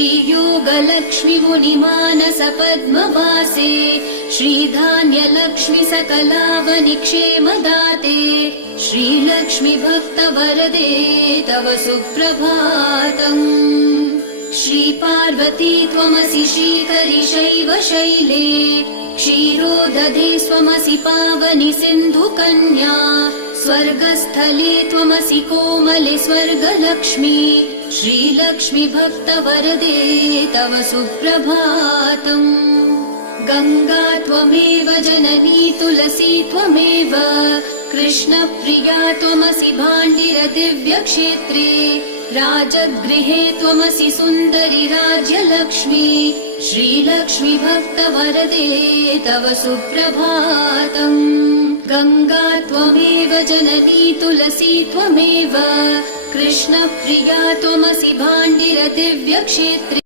श्रीयोगलक्ष्मि मुनिमानस पद्मवासे श्रीधान्यलक्ष्मि सकलावनि क्षेमदाते श्रीलक्ष्मि भक्तवरदे तव सुप्रभातम्। श्रीपार्वती त्वमसि श्रीकरि शैव शैले क्षीरोदधे स्वमसि पावनि सिन्धुकन्या स्वर्गस्थले त्वमसि कोमले स्वर्गलक्ष्मी श्रीलक्ष्मि भक्तवरदे तव सुप्रभातम्। गंगा त्वमेव जननी तुलसी त्वमेव कृष्णप्रिया त्वमसि भाण्डिर दिव्यक्षेत्रे राजगृहे त्वमसि सुन्दरि राज्यलक्ष्मी श्रीलक्ष्मि भक्तवरदे तव सुप्रभातम्। गंगा त्वमेव जननी तुलसी त्वमेव कृष्णप्रिया त्वमसि भाण्डिर दिव्यक्षेत्रे